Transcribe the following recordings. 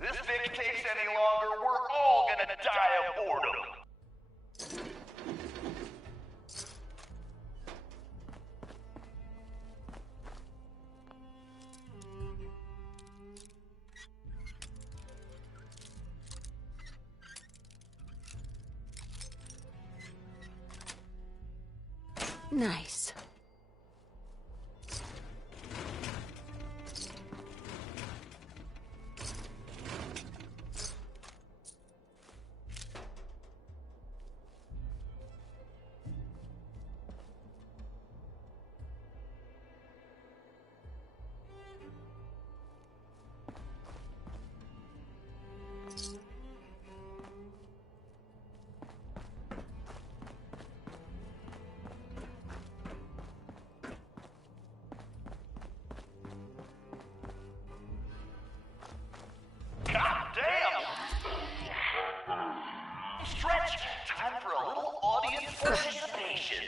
This dictates any longer, we're all gonna die of boredom. Nice. Stretch! Time for a little audience participation.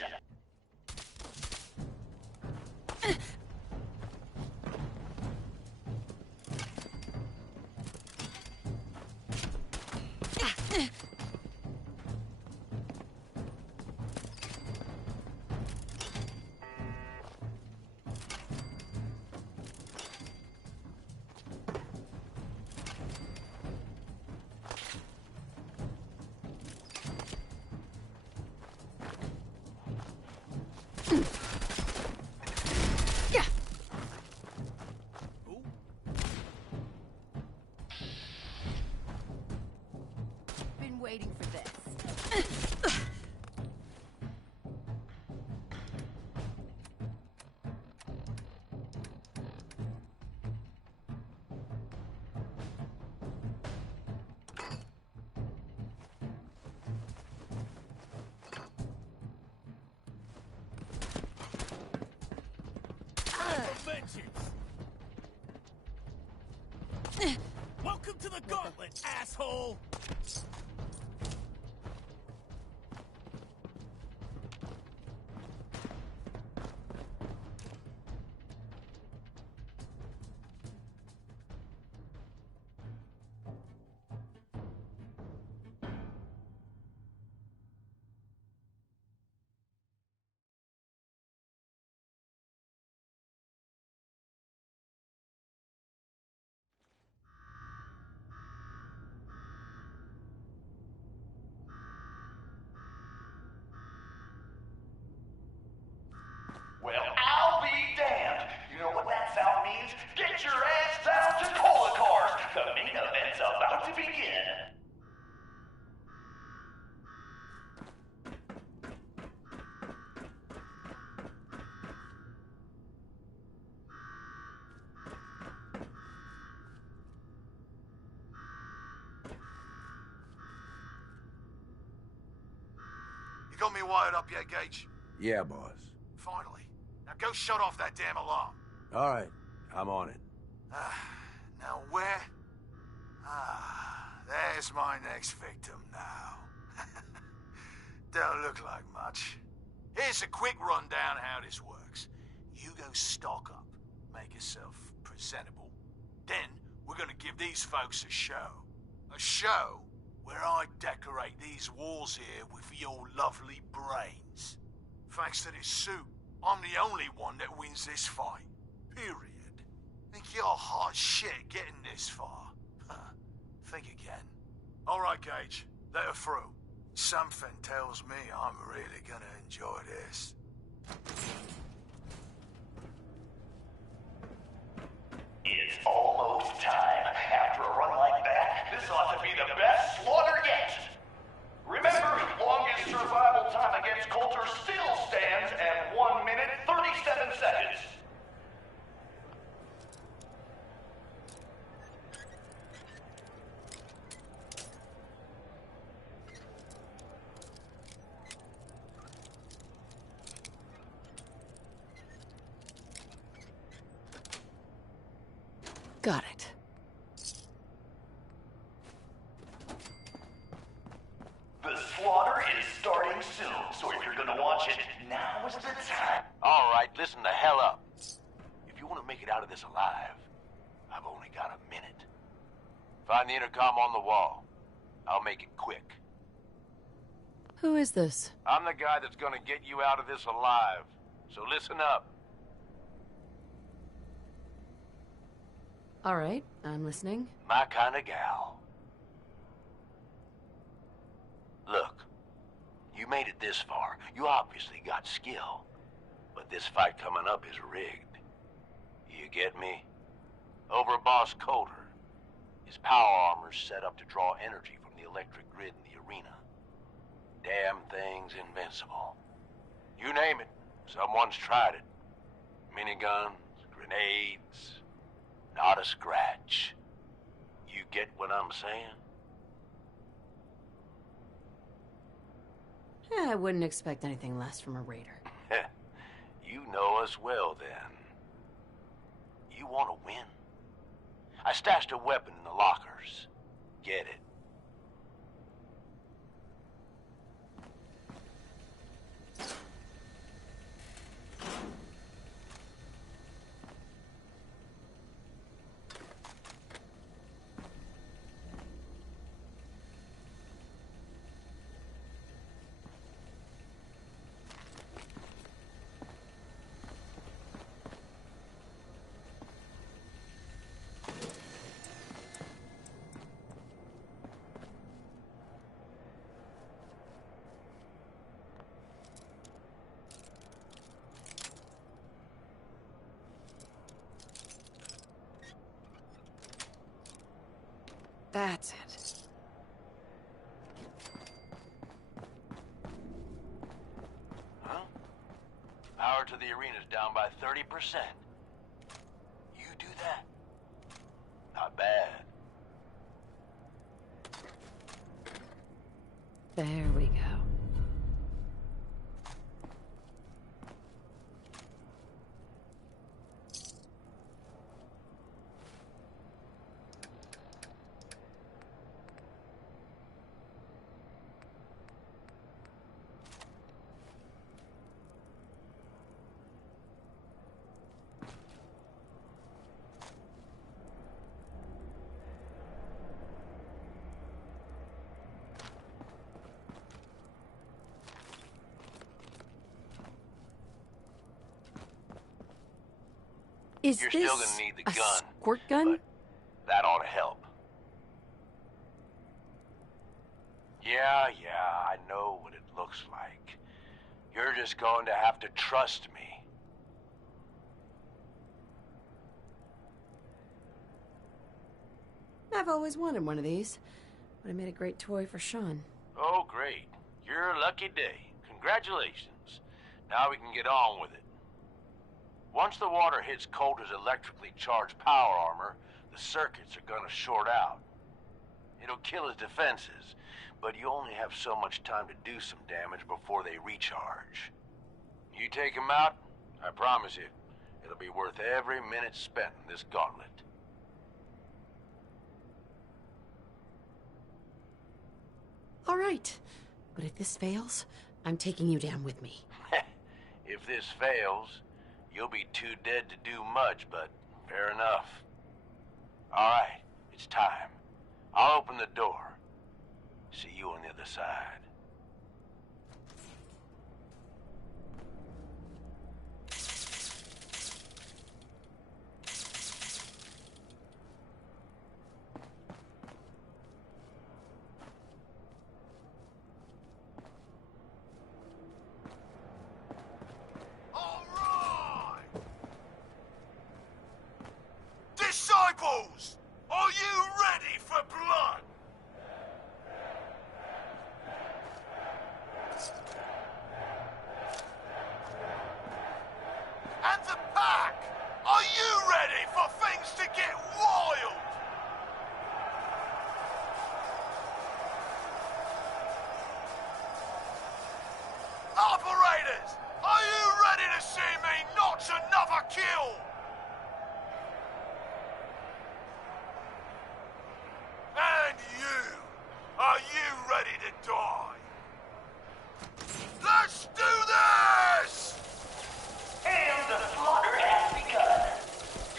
Been waiting for this. Welcome to the gauntlet, asshole! Well, I'll be damned. You know what that sound means? Get your ass down to Cola Cars. The main event's about to begin. You got me wired up yet, Gage? Yeah, boss. Finally. Now go shut off that damn alarm. All right, I'm on it. Now where? There's my next victim now. Don't look like much. Here's a quick rundown how this works. You go stock up, make yourself presentable. Then we're gonna give these folks a show. A show where I decorate these walls here with your lovely brains. Thanks to this suit, I'm the only one that wins this fight. Period. Think you're hot shit getting this far? Think again. All right, Gage. Let her through. Something tells me I'm really gonna enjoy this. It's almost time. After a run like that, this ought to be the best slaughter yet. Remember, longest survival time against Coulter still stands at 1 minute 37 seconds. Got it. The slaughter is starting soon, so if you're gonna watch it, now is the time. All right, listen the hell up. If you want to make make it out of this alive. I've only got a minute. Find the intercom on the wall. I'll make it quick. Who is this? I'm the guy that's gonna get you out of this alive. So listen up. All right, I'm listening. My kind of gal. Look, you made it this far. You obviously got skill. But this fight coming up is rigged. You get me? Over Boss Coulter. His power armor's set up to draw energy from the electric grid in the arena. Damn thing's invincible. You name it, someone's tried it. Miniguns, grenades, not a scratch. You get what I'm saying? I wouldn't expect anything less from a raider. You know us well, then. You want to win? I stashed a weapon in the lockers. Get it. That's it. Huh? Power to the arena's down by 30%. You do that? Not bad. There we go. Is You're this still gonna need the a gun, squirt gun? but that ought to help. Yeah, I know what it looks like. You're just going to have to trust me. I've always wanted one of these. Would have made a great toy for Sean. Oh, great. You're a lucky day. Congratulations. Now we can get on with it. Once the water hits Coulter's electrically charged power armor, the circuits are gonna short out. It'll kill his defenses, but you only have so much time to do some damage before they recharge. You take him out, I promise you, it'll be worth every minute spent in this gauntlet. All right, but if this fails, I'm taking you down with me. If this fails, you'll be too dead to do much, but fair enough. All right, it's time. I'll open the door. See you on the other side. All right! Disciples, are you ready for blood? And the pack, are you ready for things to get wild? Operators, are you ready to see me notch another kill? And you, are you ready to die? Let's do this! And the slaughter has begun.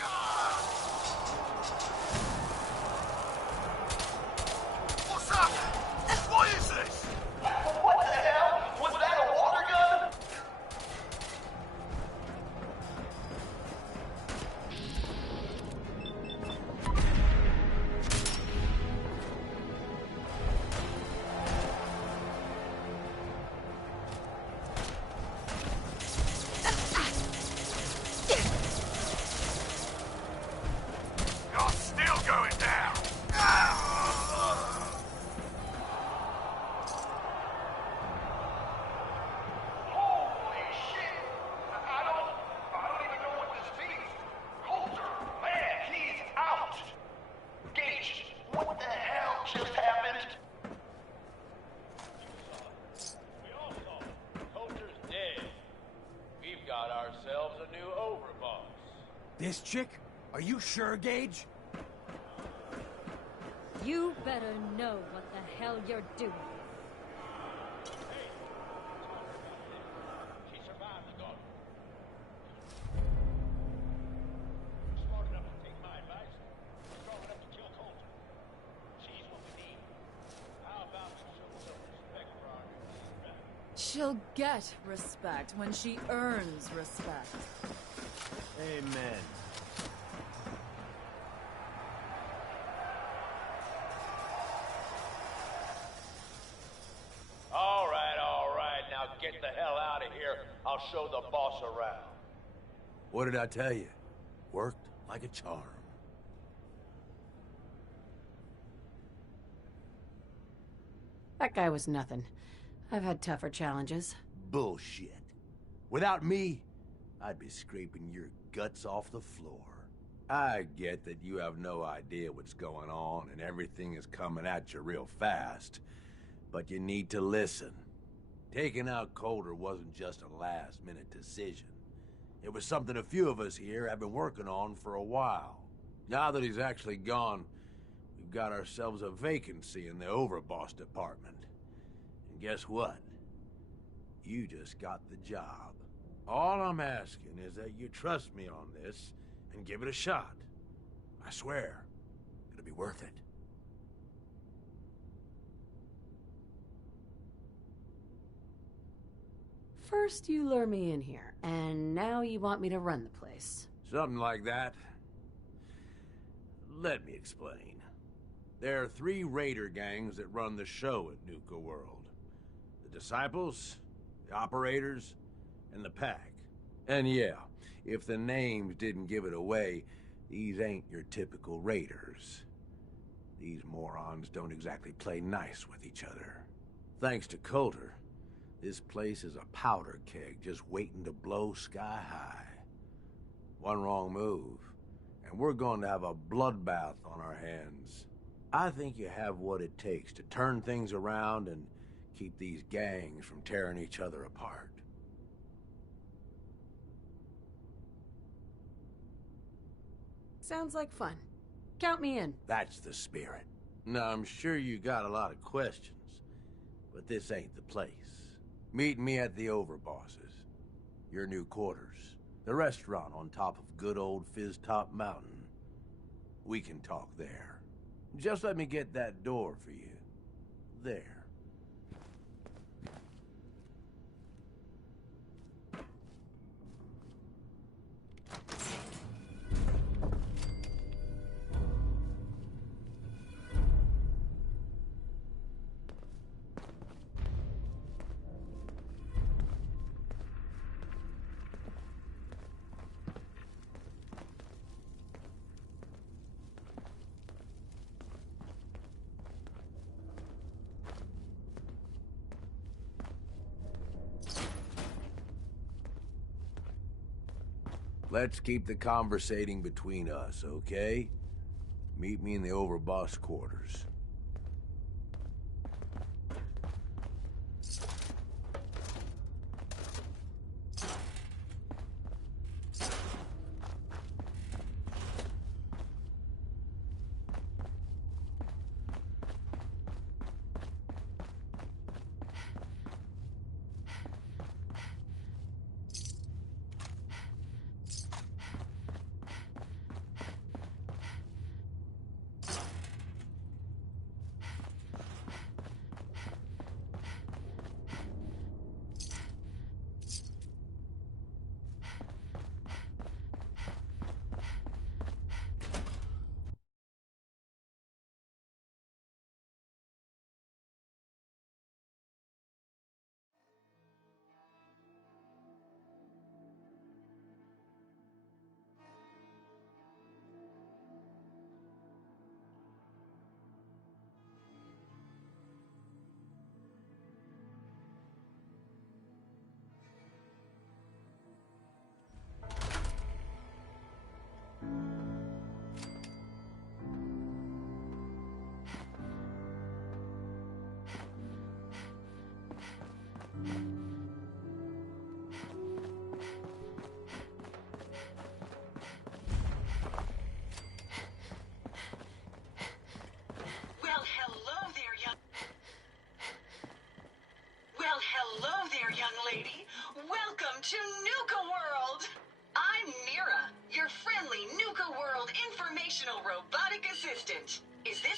ourselves a new overboss. This chick? Are you sure, Gage? You better know what the hell you're doing. She survived the gauntlet. Smart enough to take my advice. Strong enough to kill Colton. She's what we need. How about we show some respect for our new leader? She'll get respect when she earns respect. Amen. All right. Now get the hell out of here. I'll show the boss around. What did I tell you? Worked like a charm. That guy was nothing. I've had tougher challenges. Bullshit. Without me, I'd be scraping your guts off the floor. I get that you have no idea what's going on and everything is coming at you real fast. But you need to listen. Taking out Coulter wasn't just a last-minute decision. It was something a few of us here have been working on for a while. Now that he's actually gone, we've got ourselves a vacancy in the overboss department. And guess what? You just got the job. All I'm asking is that you trust me on this and give it a shot. I swear, it'll be worth it. First you lure me in here, and now you want me to run the place. Something like that. Let me explain. There are 3 raider gangs that run the show at Nuka World. The Disciples, the Operators, and the Pack. And yeah, if the names didn't give it away, these ain't your typical raiders. These morons don't exactly play nice with each other. Thanks to Coulter, this place is a powder keg just waiting to blow sky high. One wrong move, and we're going to have a bloodbath on our hands. I think you have what it takes to turn things around and keep these gangs from tearing each other apart. Sounds like fun. Count me in. That's the spirit. Now, I'm sure you got a lot of questions, but this ain't the place. Meet me at the Overbosses, your new quarters, the restaurant on top of good old Fizztop Mountain. We can talk there. Just let me get that door for you. There. Let's keep the conversating between us, okay? Meet me in the Overboss quarters.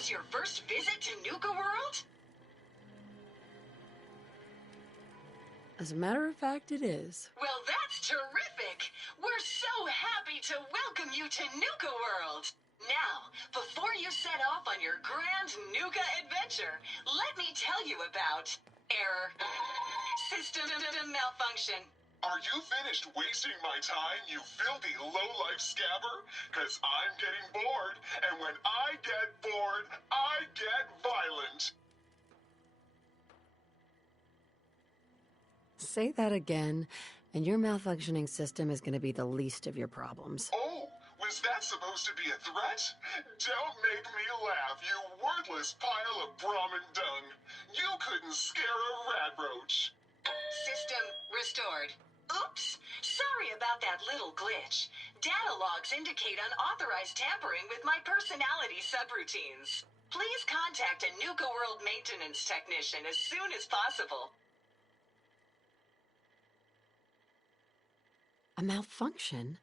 this your first visit to Nuka World? As a matter of fact, it is. Well, that's terrific! We're so happy to welcome you to Nuka World! Now, before you set off on your grand Nuka adventure, let me tell you about error, system malfunction. Are you finished wasting my time, you filthy low-life scabber? 'Cause I'm getting bored, and when I get bored, I get violent. Say that again, and your malfunctioning system is going to be the least of your problems. Oh, was that supposed to be a threat? Don't make me laugh, you worthless pile of Brahmin dung. You couldn't scare a rat roach. System restored. Oops! Sorry about that little glitch. Data logs indicate unauthorized tampering with my personality subroutines. Please contact a Nuka World maintenance technician as soon as possible. A malfunction?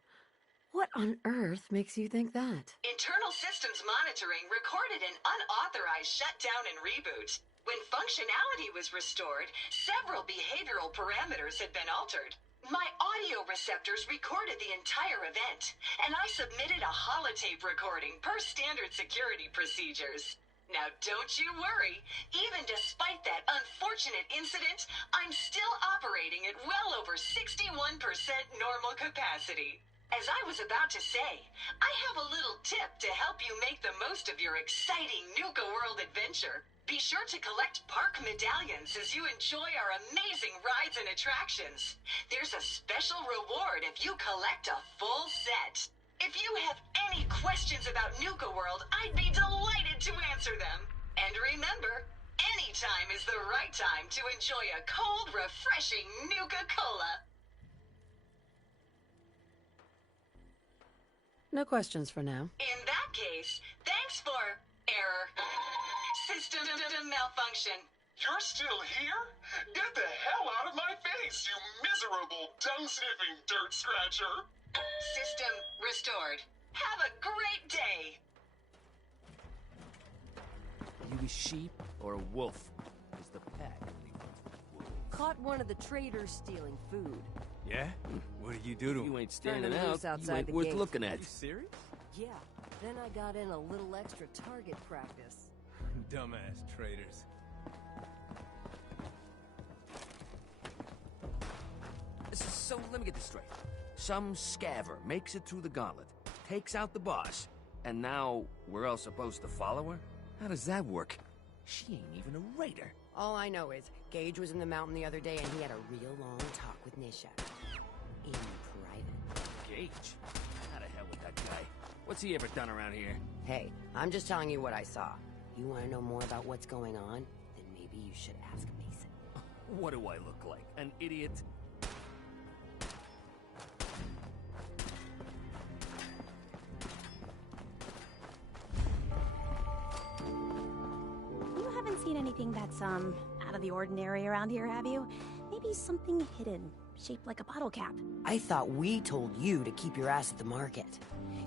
What on earth makes you think that? Internal systems monitoring recorded an unauthorized shutdown and reboot. When functionality was restored, several behavioral parameters had been altered. My audio receptors recorded the entire event, and I submitted a holotape recording per standard security procedures. Now don't you worry, even despite that unfortunate incident, I'm still operating at well over 61% normal capacity. As I was about to say, I have a little tip to help you make the most of your exciting Nuka World adventure. Be sure to collect park medallions as you enjoy our amazing rides and attractions. There's a special reward if you collect a full set. If you have any questions about Nuka World, I'd be delighted to answer them. And remember, any time is the right time to enjoy a cold, refreshing Nuka-Cola. No questions for now. In that case, thanks for error. System malfunction. You're still here? Get the hell out of my face, you miserable, dung-sniffing dirt scratcher! System restored. Have a great day! Are you a sheep or a wolf? Is the pack only wolf? Caught one of the traders stealing food. Yeah? What did you do to him? You ain't standing Turned him out. loose You outside ain't the worth gate. looking at. You serious? Yeah, then I got in a little extra target practice. Dumbass traders. So let me get this straight. Some scaver makes it through the gauntlet, takes out the boss, and now we're all supposed to follow her? How does that work? She ain't even a raider. All I know is, Gage was in the mountain the other day and he had a real long talk with Nisha. In private. Gage? How the hell with that guy? What's he ever done around here? Hey, I'm just telling you what I saw. You want to know more about what's going on? Then maybe you should ask Mason. What do I look like? An idiot? You haven't seen anything that's, out of the ordinary around here, have you? Maybe something hidden, shaped like a bottle cap. I thought we told you to keep your ass at the market.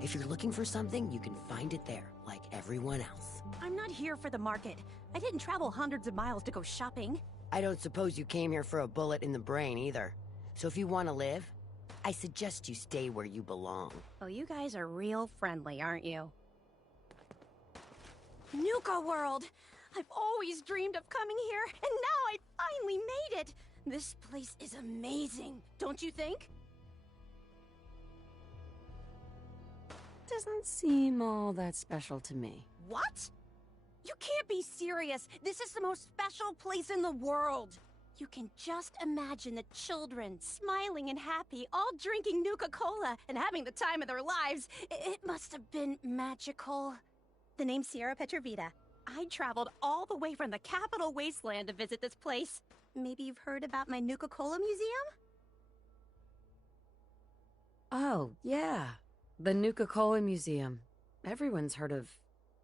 If you're looking for something, you can find it there, like everyone else. I'm not here for the market. I didn't travel hundreds of miles to go shopping. I don't suppose you came here for a bullet in the brain, either. So if you want to live, I suggest you stay where you belong. Oh, you guys are real friendly, aren't you? Nuka World! I've always dreamed of coming here, and now I finally made it! This place is amazing, don't you think? Doesn't seem all that special to me. What? You can't be serious! This is the most special place in the world! You can just imagine the children, smiling and happy, all drinking Nuka-Cola and having the time of their lives. It must have been magical. The name's Sierra Petrovita. I traveled all the way from the capital wasteland to visit this place. Maybe you've heard about my Nuka-Cola museum? Oh, yeah. The Nuka-Cola Museum. Everyone's heard of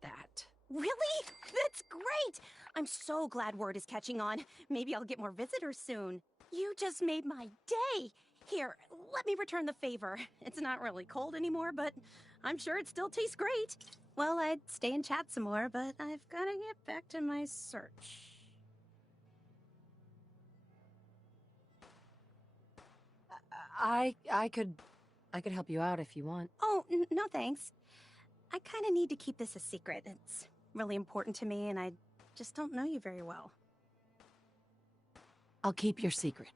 that. Really? That's great! I'm so glad word is catching on. Maybe I'll get more visitors soon. You just made my day! Here, let me return the favor. It's not really cold anymore, but I'm sure it still tastes great. Well, I'd stay and chat some more, but I've gotta get back to my search. I could help you out if you want. Oh, no thanks. I kinda need to keep this a secret. It's really important to me, and I just don't know you very well. I'll keep your secret.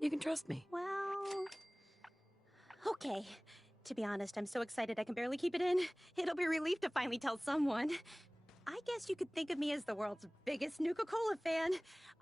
You can trust me. Well... Okay. To be honest, I'm so excited I can barely keep it in. It'll be a relief to finally tell someone. I guess you could think of me as the world's biggest Nuka-Cola fan.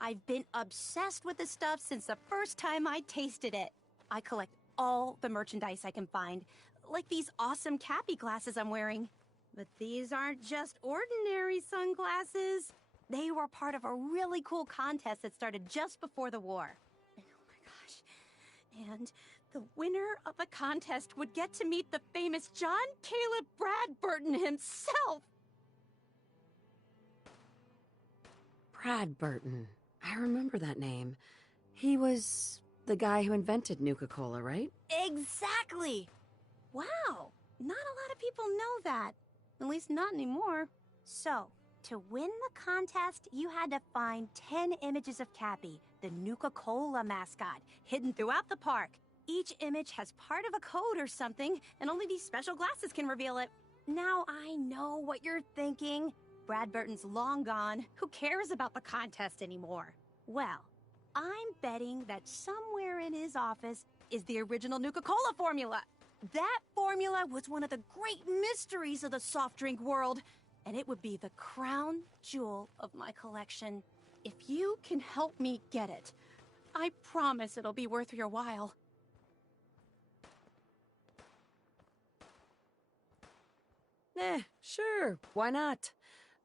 I've been obsessed with the stuff since the first time I tasted it. I collect all the merchandise I can find, like these awesome Cappy glasses I'm wearing. But these aren't just ordinary sunglasses. They were part of a really cool contest that started just before the war. Oh my gosh. And the winner of the contest would get to meet the famous John Caleb Bradburton himself. Bradburton. I remember that name. He was the guy who invented Nuka-Cola, right? Exactly! Wow, not a lot of people know that. At least not anymore. So, to win the contest, you had to find 10 images of Cappy, the Nuka-Cola mascot, hidden throughout the park. Each image has part of a code or something, and only these special glasses can reveal it. Now I know what you're thinking. Bradburton's long gone. Who cares about the contest anymore? Well, I'm betting that somewhere in his office is the original Nuka-Cola formula. That formula was one of the great mysteries of the soft drink world, and it would be the crown jewel of my collection. If you can help me get it, I promise it'll be worth your while. Sure. Why not?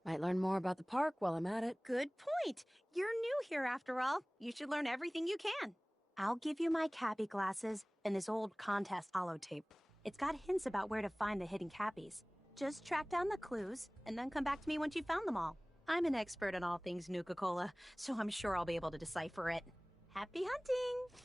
Might learn more about the park while I'm at it. Good point. You're new here after all. You should learn everything you can. I'll give you my Cappy glasses and this old contest holotape. It's got hints about where to find the hidden Cappies. Just track down the clues and then come back to me once you've found them all. I'm an expert in all things Nuka-Cola, so I'm sure I'll be able to decipher it. Happy hunting!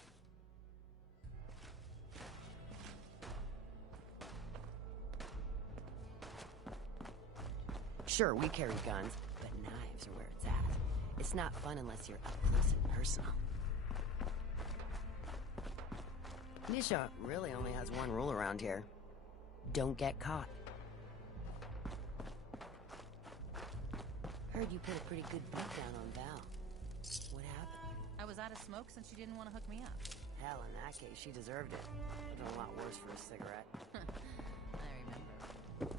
Sure, we carry guns, but knives are where it's at. It's not fun unless you're up close and personal. Nisha really only has one rule around here. Don't get caught. Heard you put a pretty good beat down on Val. What happened? I was out of smoke since you didn't want to hook me up. Hell, in that case, she deserved it. Would've been a lot worse for a cigarette. I remember.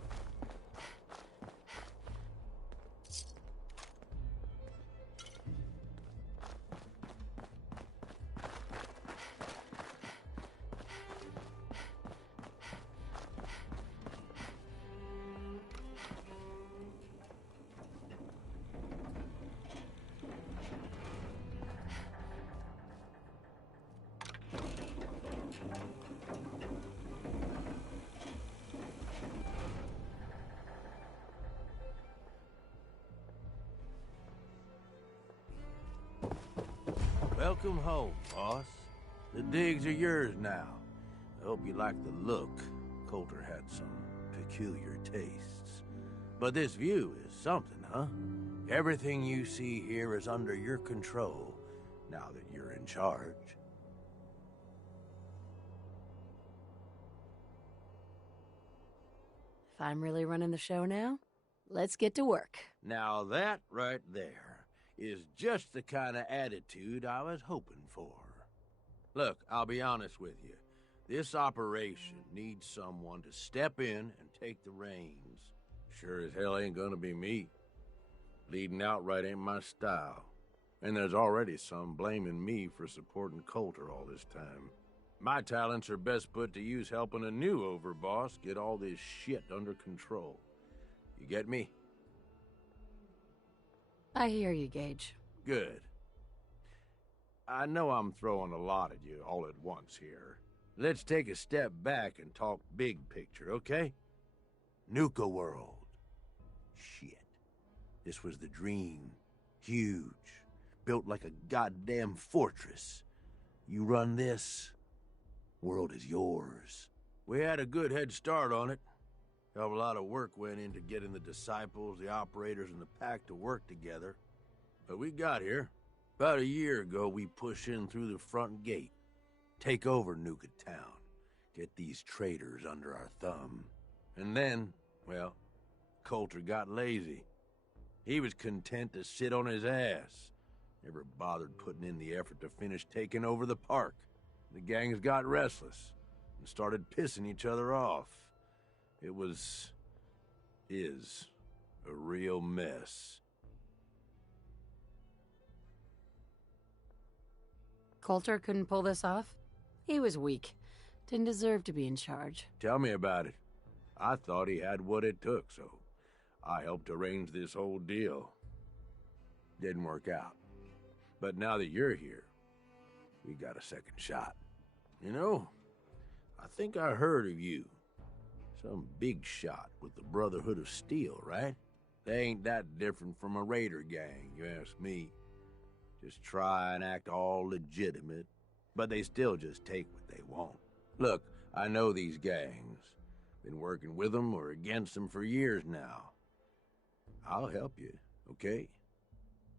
Welcome home, boss. The digs are yours now. I hope you like the look. Coulter had some peculiar tastes. But this view is something, huh? Everything you see here is under your control, now that you're in charge. If I'm really running the show now, let's get to work. Now that right there is just the kind of attitude I was hoping for. Look, I'll be honest with you. This operation needs someone to step in and take the reins. Sure as hell ain't gonna be me. Leading outright ain't my style. And there's already some blaming me for supporting Coulter all this time. My talents are best put to use helping a new overboss get all this shit under control. You get me? I hear you, Gage. Good. I know I'm throwing a lot at you all at once here. Let's take a step back and talk big picture, okay? Nuka World. Shit. This was the dream. Huge. Built like a goddamn fortress. You run this, World is yours. We had a good head start on it. Hell of a lot of work went into getting the disciples, the operators, and the pack to work together. But we got here. About a year ago, we pushed in through the front gate. Take over Nuka Town. Get these traitors under our thumb. And then, well, Coulter got lazy. He was content to sit on his ass. Never bothered putting in the effort to finish taking over the park. The gangs got restless and started pissing each other off. It is a real mess. Coulter couldn't pull this off? He was weak. Didn't deserve to be in charge. Tell me about it. I thought he had what it took, so I helped arrange this whole deal. Didn't work out. But now that you're here, we got a second shot. You know, I think I heard of you. Some big shot with the Brotherhood of Steel, right? They ain't that different from a raider gang, you ask me. Just try and act all legitimate, but they still just take what they want. Look, I know these gangs. Been working with them or against them for years now. I'll help you, okay?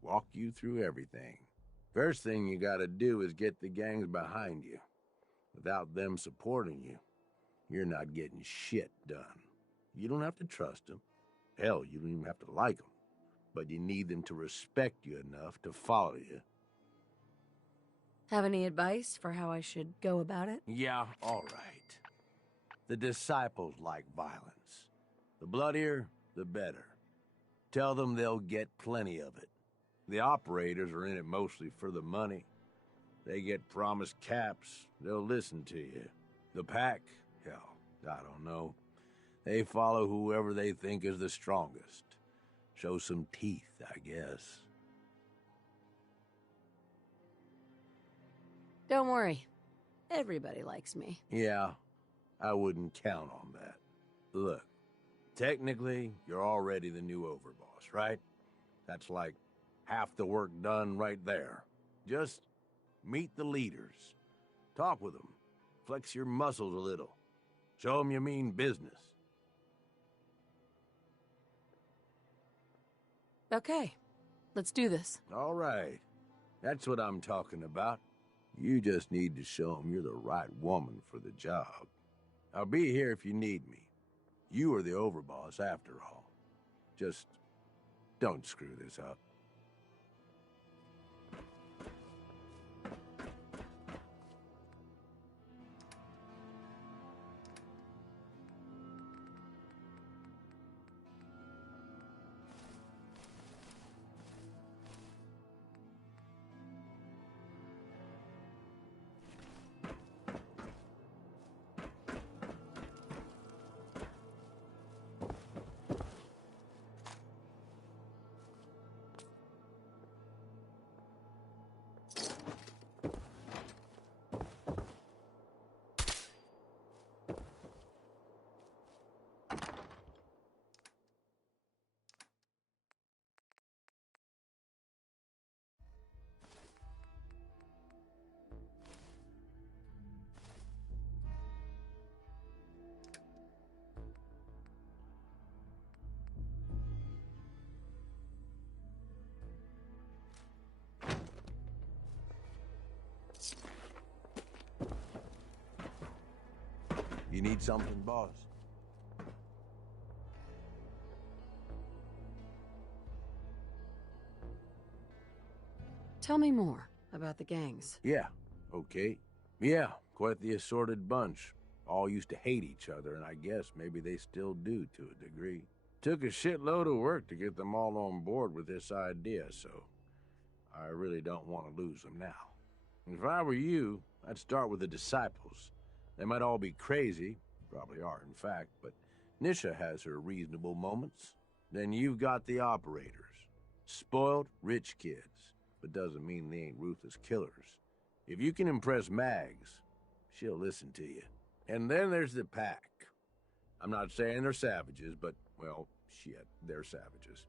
Walk you through everything. First thing you gotta do is get the gangs behind you. Without them supporting you, you're not getting shit done. You don't have to trust them. Hell, you don't even have to like them. But you need them to respect you enough to follow you. Have any advice for how I should go about it? Yeah, all right. The disciples like violence. The bloodier, the better. Tell them they'll get plenty of it. The operators are in it mostly for the money. They get promised caps, they'll listen to you. The pack, hell, I don't know. They follow whoever they think is the strongest. Show some teeth, I guess. Don't worry. Everybody likes me. Yeah, I wouldn't count on that. Look, technically, you're already the new overboss, right? That's like half the work done right there. Just meet the leaders. Talk with them. Flex your muscles a little. Show them you mean business. Okay, let's do this. All right. That's what I'm talking about. You just need to show them you're the right woman for the job. I'll be here if you need me. You are the overboss after all. Just don't screw this up. You need something, boss? Tell me more about the gangs. Yeah, okay. Yeah, quite the assorted bunch. All used to hate each other, and I guess maybe they still do to a degree. Took a shitload of work to get them all on board with this idea, so I really don't want to lose them now. If I were you, I'd start with the disciples. They might all be crazy, probably are in fact, but Nisha has her reasonable moments. Then you've got the operators. Spoiled, rich kids, but doesn't mean they ain't ruthless killers. If you can impress Mags, she'll listen to you. And then there's the pack. I'm not saying they're savages, but, well, shit, they're savages.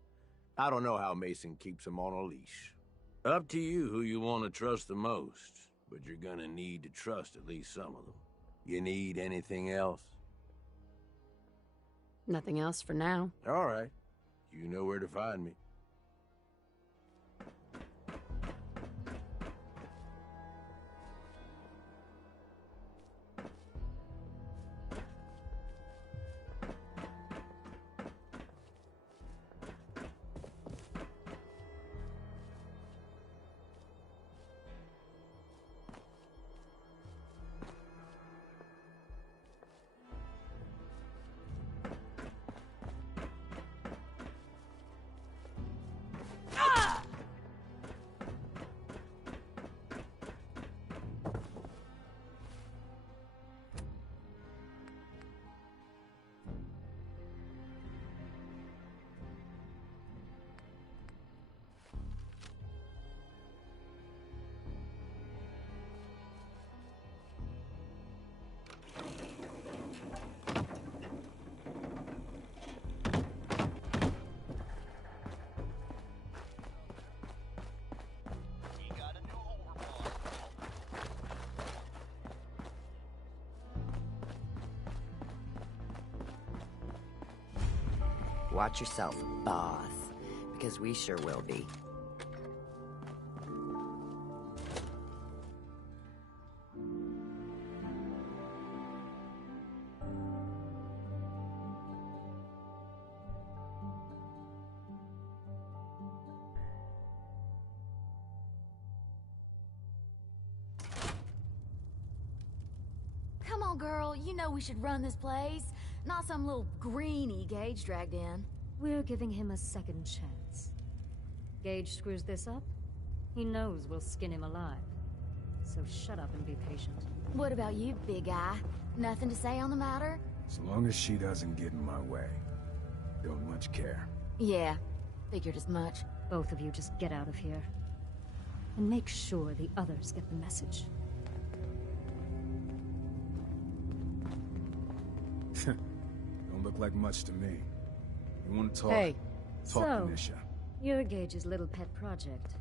I don't know how Mason keeps them on a leash. Up to you who you want to trust the most, but you're gonna need to trust at least some of them. You need anything else? Nothing else for now. All right. You know where to find me. Watch yourself, boss. Because we sure will be. Come on, girl. You know we should run this place. Not some little greenie Gage dragged in. We're giving him a second chance. Gage screws this up, he knows we'll skin him alive. So shut up and be patient. What about you, big guy? Nothing to say on the matter? As long as she doesn't get in my way. Don't much care. Yeah, figured as much. Both of you just get out of here. And make sure the others get the message. Don't look like much to me. You want to talk? Hey. Talk So, to Nisha. you're Gage's little pet project.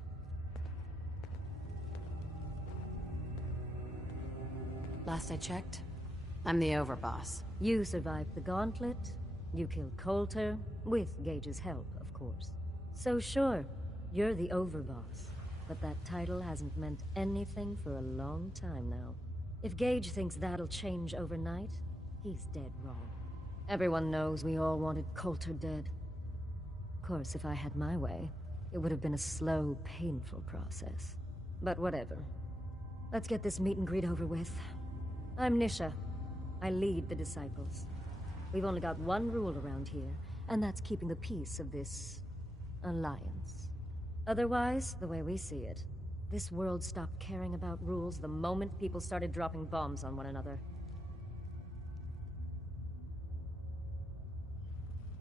Last I checked, I'm the overboss. You survived the gauntlet, you killed Coulter, with Gage's help, of course. So sure, you're the overboss, but that title hasn't meant anything for a long time now. If Gage thinks that'll change overnight, he's dead wrong. Everyone knows we all wanted Coulter dead. Of course, if I had my way, it would have been a slow, painful process. But whatever. Let's get this meet and greet over with. I'm Nisha. I lead the Disciples. We've only got one rule around here, and that's keeping the peace of this alliance. Otherwise, the way we see it, this world stopped caring about rules the moment people started dropping bombs on one another.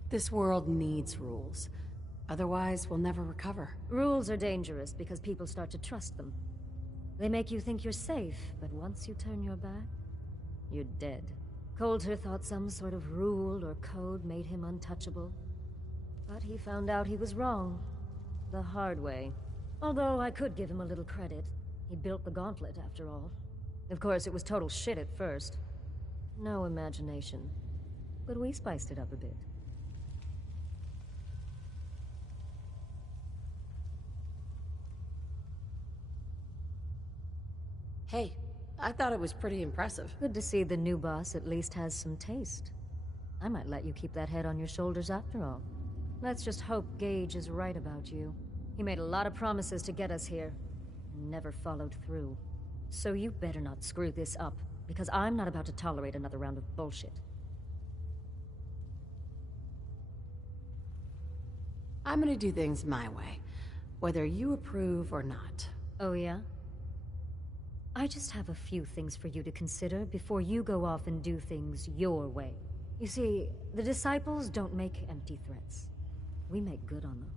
This world needs rules. Otherwise, we'll never recover. Rules are dangerous because people start to trust them. They make you think you're safe, but once you turn your back, you're dead. Coulter thought some sort of rule or code made him untouchable. But he found out he was wrong. The hard way. Although I could give him a little credit. He built the gauntlet, after all. Of course, it was total shit at first. No imagination. But we spiced it up a bit. Hey, I thought it was pretty impressive. Good to see the new boss at least has some taste. I might let you keep that head on your shoulders after all. Let's just hope Gage is right about you. He made a lot of promises to get us here, and never followed through. So you better not screw this up, because I'm not about to tolerate another round of bullshit. I'm gonna do things my way, whether you approve or not. Oh yeah? I just have a few things for you to consider before you go off and do things your way. You see, the Disciples don't make empty threats. We make good on them.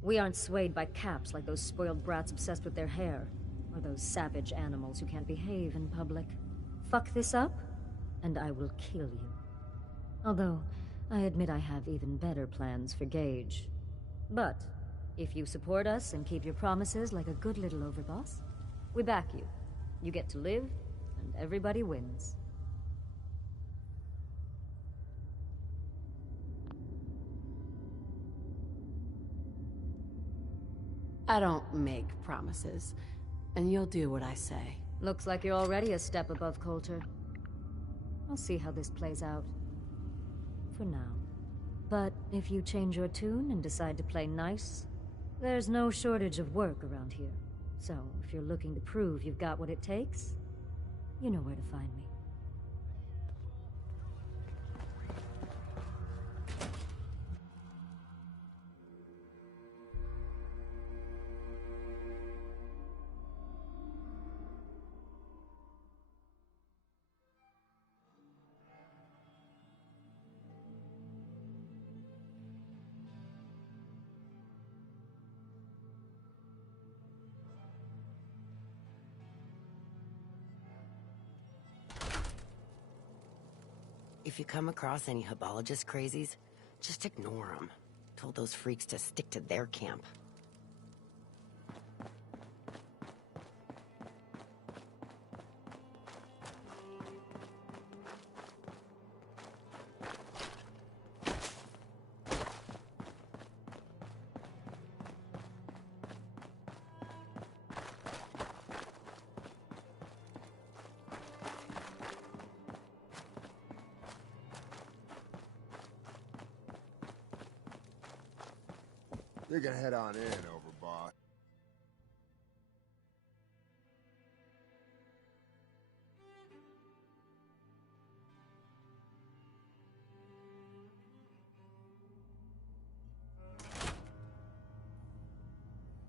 We aren't swayed by caps like those spoiled brats obsessed with their hair, or those savage animals who can't behave in public. Fuck this up, and I will kill you. Although, I admit I have even better plans for Gage. But, if you support us and keep your promises like a good little overboss, we back you. You get to live, and everybody wins. I don't make promises, and you'll do what I say. Looks like you're already a step above Coulter. I'll see how this plays out. For now. But if you change your tune and decide to play nice, there's no shortage of work around here. So, if you're looking to prove you've got what it takes, you know where to find me. If you come across any Hebologist crazies, just ignore them. Told those freaks to stick to their camp. You can head on in, Overboss.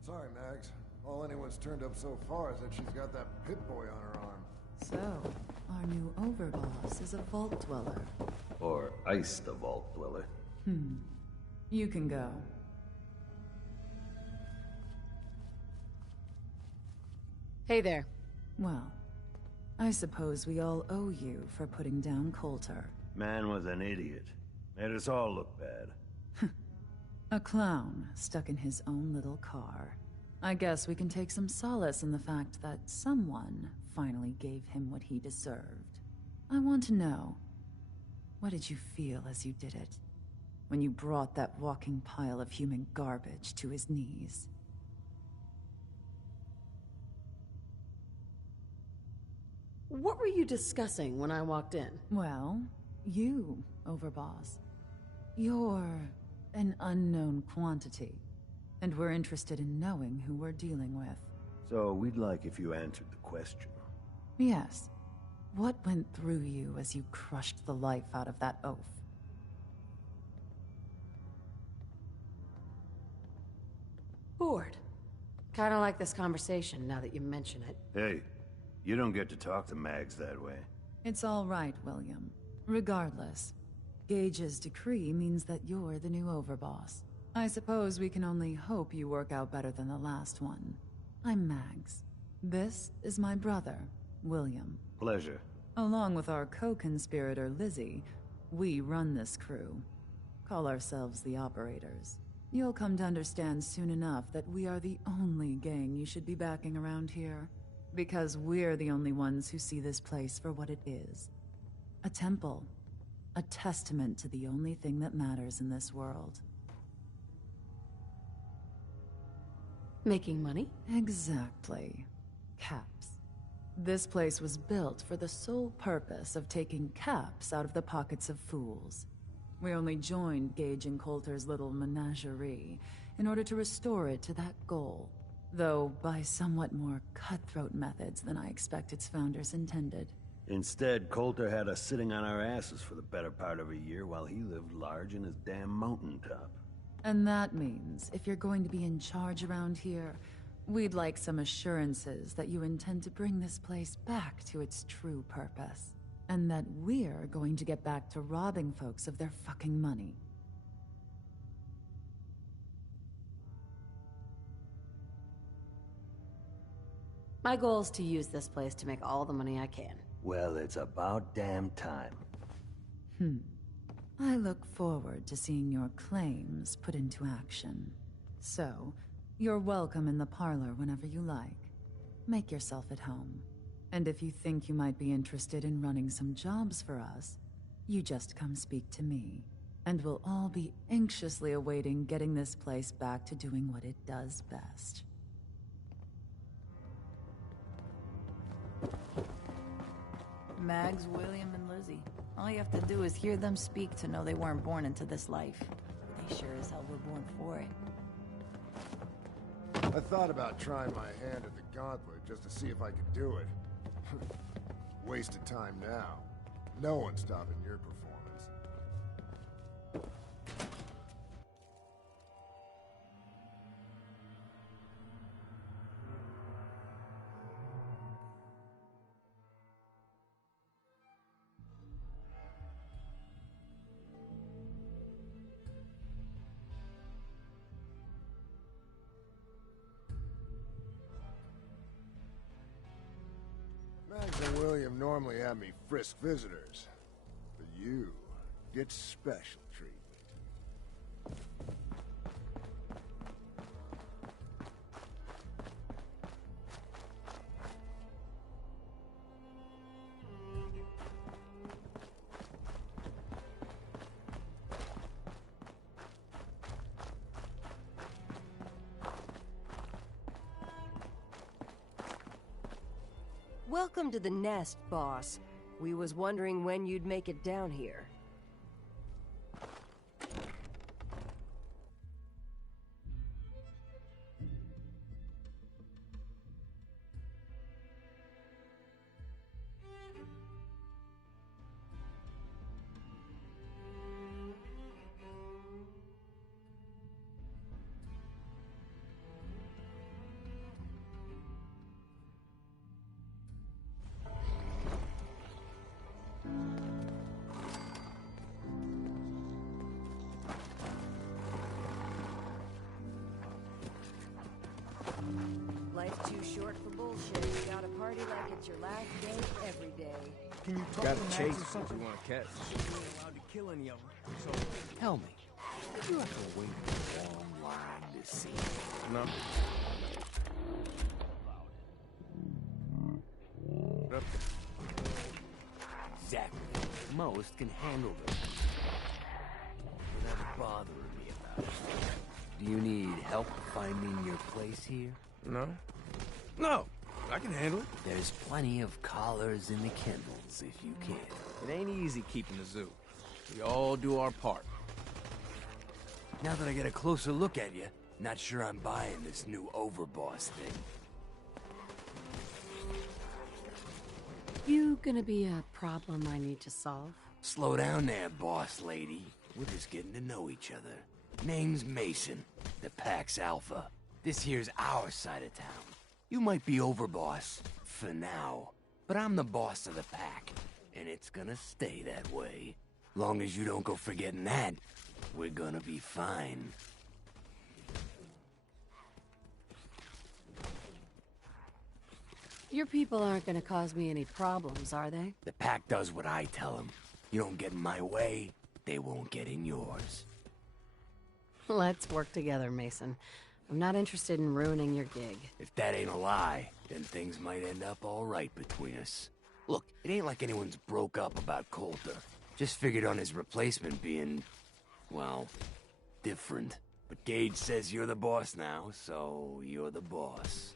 Sorry, Max. All anyone's turned up so far is that she's got that Pip-Boy on her arm. So, our new overboss is a vault dweller. Or Ice the Vault Dweller. You can go. Hey there. Well, I suppose we all owe you for putting down Coulter. Man was an idiot. Made us all look bad. A clown stuck in his own little car. I guess we can take some solace in the fact that someone finally gave him what he deserved. I want to know, what did you feel as you did it? When you brought that walking pile of human garbage to his knees? What were you discussing when I walked in? Well, you, Overboss. You're an unknown quantity, and we're interested in knowing who we're dealing with. So we'd like if you answered the question. Yes. What went through you as you crushed the life out of that oaf? Bored. Kinda like this conversation, now that you mention it. Hey, you don't get to talk to Mags that way. It's all right, William. Regardless, Gage's decree means that you're the new Overboss. I suppose we can only hope you work out better than the last one. I'm Mags. This is my brother, William. Pleasure. Along with our co-conspirator, Lizzie, we run this crew. Call ourselves the Operators. You'll come to understand soon enough that we are the only gang you should be backing around here. Because we're the only ones who see this place for what it is. A temple. A testament to the only thing that matters in this world. Making money? Exactly. Caps. This place was built for the sole purpose of taking caps out of the pockets of fools. We only joined Gage and Coulter's little menagerie in order to restore it to that goal. Though by somewhat more cutthroat methods than I expect its founders intended. Instead, Coulter had us sitting on our asses for the better part of a year while he lived large in his damn mountaintop. And that means, if you're going to be in charge around here, we'd like some assurances that you intend to bring this place back to its true purpose. And that we're going to get back to robbing folks of their fucking money. My goal is to use this place to make all the money I can. Well, it's about damn time. I look forward to seeing your claims put into action. So, you're welcome in the parlor whenever you like. Make yourself at home. And if you think you might be interested in running some jobs for us, you just come speak to me. And we'll all be anxiously awaiting getting this place back to doing what it does best. Mags, William, and Lizzie. All you have to do is hear them speak to know they weren't born into this life. They sure as hell were born for it. I thought about trying my hand at the gauntlet just to see if I could do it. Waste of time now. No one's stopping your performance. Mags and William normally have me frisk visitors, but you get special treatment. Welcome to the nest, boss. We was wondering when you'd make it down here. Life's too short for bullshit. You gotta party like it's your last day every day. Can you talk Gotta to chase Max or something? You want to catch? Shouldn't be allowed to kill any of them. So tell me, did you have to wait a long line to see? No. Exactly. Most can handle them without bothering me about it. Do you need help finding your place here? No. No, I can handle it. There's plenty of collars in the kennels if you can. It ain't easy keeping the zoo. We all do our part. Now that I get a closer look at you, not sure I'm buying this new overboss thing. You gonna be a problem I need to solve? Slow down there, boss lady. We're just getting to know each other. Name's Mason, the Pax Alpha. This here's our side of town. You might be overboss, for now, but I'm the boss of the pack, and it's gonna stay that way. Long as you don't go forgetting that, we're gonna be fine. Your people aren't gonna cause me any problems, are they? The pack does what I tell them. You don't get in my way, they won't get in yours. Let's work together, Mason. I'm not interested in ruining your gig. If that ain't a lie, then things might end up all right between us. Look, it ain't like anyone's broke up about Coulter. Just figured on his replacement being, well, different. But Gage says you're the boss now, so you're the boss.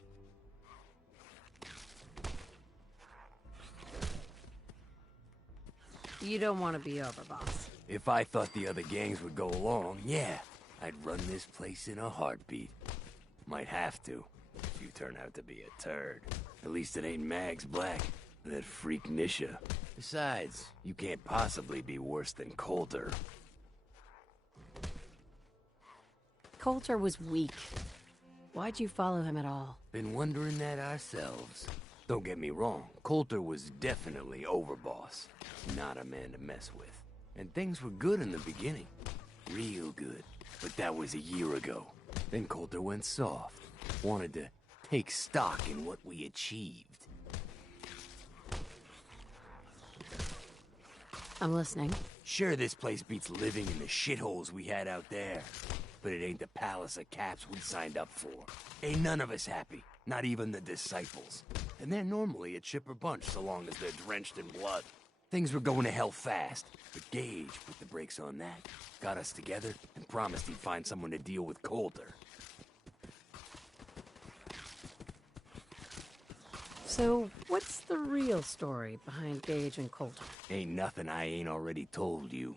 You don't want to be overboss. If I thought the other gangs would go along, yeah, I'd run this place in a heartbeat. Might have to, if you turn out to be a turd. At least it ain't Mags Black, that freak Nisha. Besides, you can't possibly be worse than Coulter. Coulter was weak. Why'd you follow him at all? Been wondering that ourselves. Don't get me wrong, Coulter was definitely overboss. Not a man to mess with. And things were good in the beginning. Real good. But that was a year ago. Then Coulter went soft. Wanted to take stock in what we achieved. I'm listening. Sure, this place beats living in the shitholes we had out there. But it ain't the palace of caps we signed up for. Ain't none of us happy. Not even the disciples. And they're normally a chipper bunch so long as they're drenched in blood. Things were going to hell fast, but Gage put the brakes on that. Got us together and promised he'd find someone to deal with Coulter. So, what's the real story behind Gage and Coulter? Ain't nothing I ain't already told you.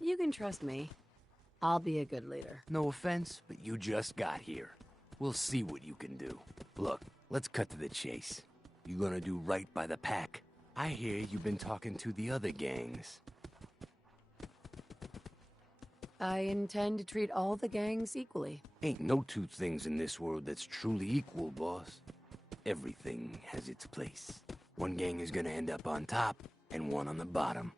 You can trust me. I'll be a good leader. No offense, but you just got here. We'll see what you can do. Look, let's cut to the chase. You gonna do right by the pack? I hear you've been talking to the other gangs. I intend to treat all the gangs equally. Ain't no two things in this world that's truly equal, boss. Everything has its place. One gang is gonna end up on top, and one on the bottom.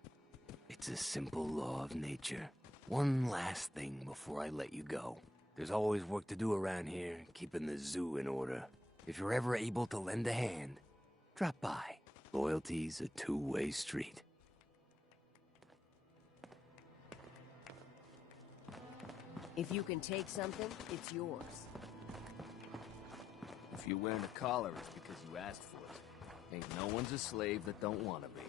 It's a simple law of nature. One last thing before I let you go. There's always work to do around here, keeping the zoo in order. If you're ever able to lend a hand, drop by. Loyalty's a two-way street. If you can take something, it's yours. If you're wearing a collar, it's because you asked for it. Ain't no one's a slave that don't want to be.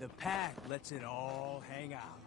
The pack lets it all hang out.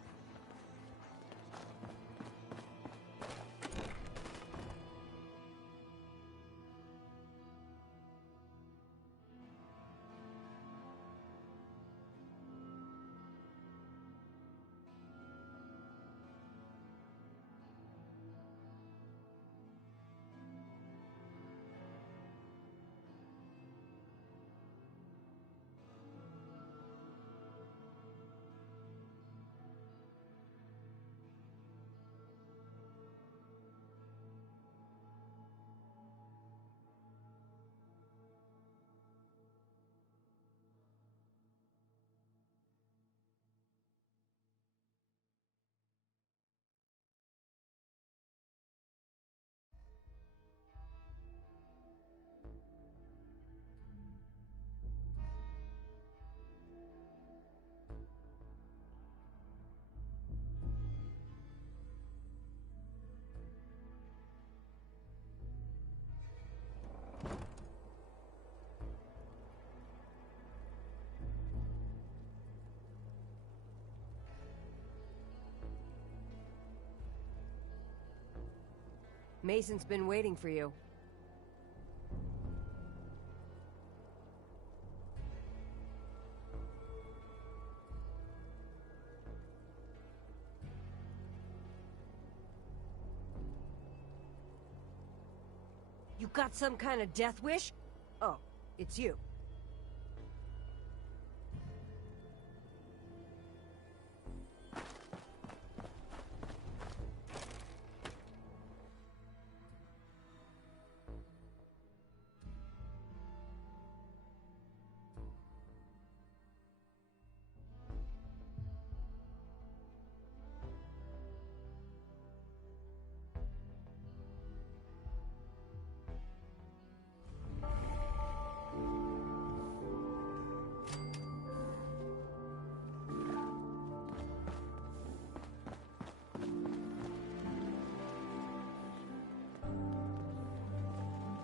Mason's been waiting for you. You got some kind of death wish? Oh, it's you.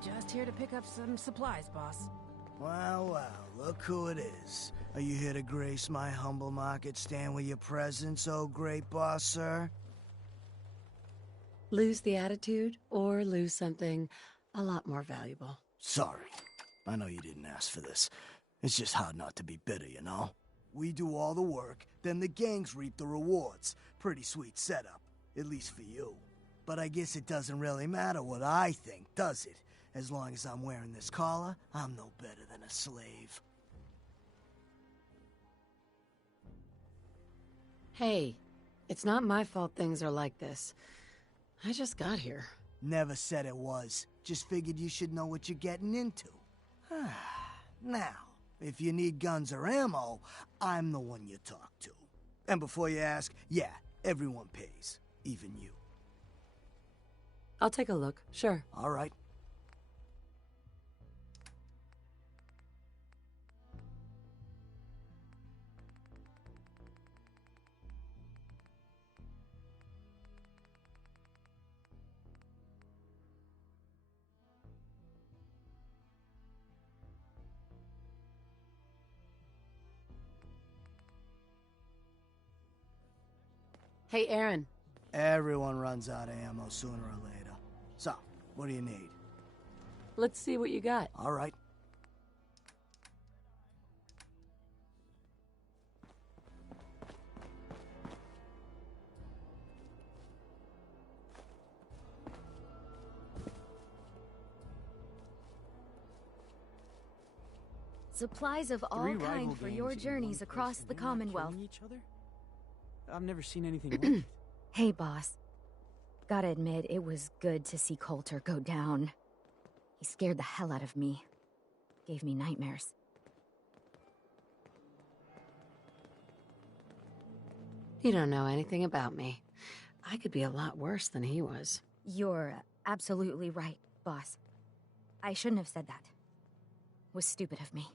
Just here to pick up some supplies, boss. Well, well, look who it is. Are you here to grace my humble market stand with your presence, oh great boss, sir? Lose the attitude, or lose something a lot more valuable. Sorry. I know you didn't ask for this. It's just hard not to be bitter, you know? We do all the work, then the gangs reap the rewards. Pretty sweet setup, at least for you. But I guess it doesn't really matter what I think, does it? As long as I'm wearing this collar, I'm no better than a slave. Hey, it's not my fault things are like this. I just got here. Never said it was. Just figured you should know what you're getting into. Now, if you need guns or ammo, I'm the one you talk to. And before you ask, yeah, everyone pays. Even you. I'll take a look, sure. All right. Hey, Aaron. Everyone runs out of ammo sooner or later. So, what do you need? Let's see what you got. All right. Supplies of all kind for your journeys across the Commonwealth. Each other? I've never seen anything like it. Hey, boss. Gotta admit, it was good to see Coulter go down. He scared the hell out of me. Gave me nightmares. You don't know anything about me. I could be a lot worse than he was. You're absolutely right, boss. I shouldn't have said that. Was stupid of me.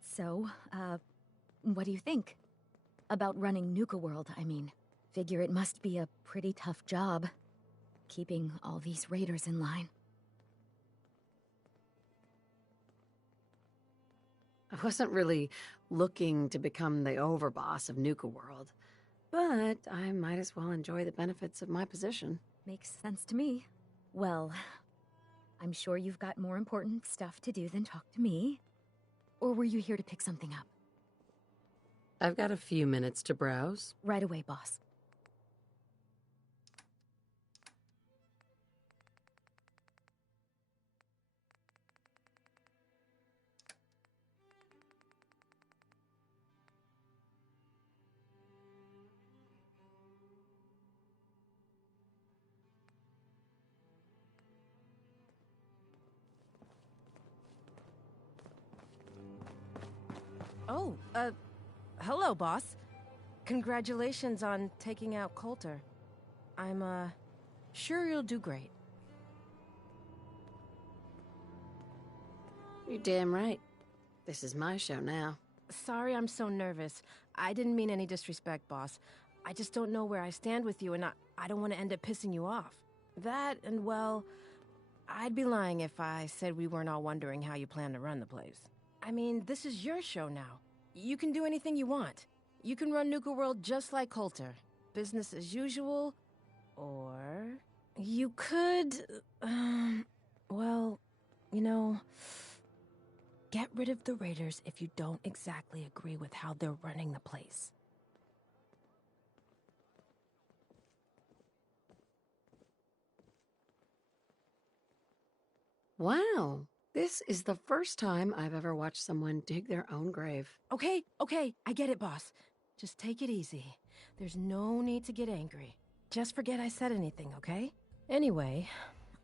So, what do you think? About running Nuka World, I mean. Figure it must be a pretty tough job, keeping all these raiders in line. I wasn't really looking to become the overboss of Nuka World, but I might as well enjoy the benefits of my position. Makes sense to me. Well, I'm sure you've got more important stuff to do than talk to me. Or were you here to pick something up? I've got a few minutes to browse. Right away, boss. Oh, hello, boss. Congratulations on taking out Coulter. I'm, sure you'll do great. You're damn right. This is my show now. Sorry I'm so nervous. I didn't mean any disrespect, boss. I just don't know where I stand with you, and I don't want to end up pissing you off. That, and well, I'd be lying if I said we weren't all wondering how you plan to run the place. I mean, this is your show now. You can do anything you want. You can run Nuka World just like Coulter. Business as usual. Or you could, well, you know, get rid of the Raiders if you don't exactly agree with how they're running the place. Wow. This is the first time I've ever watched someone dig their own grave. Okay, I get it, boss. Just take it easy. There's no need to get angry. Just forget I said anything, okay? Anyway,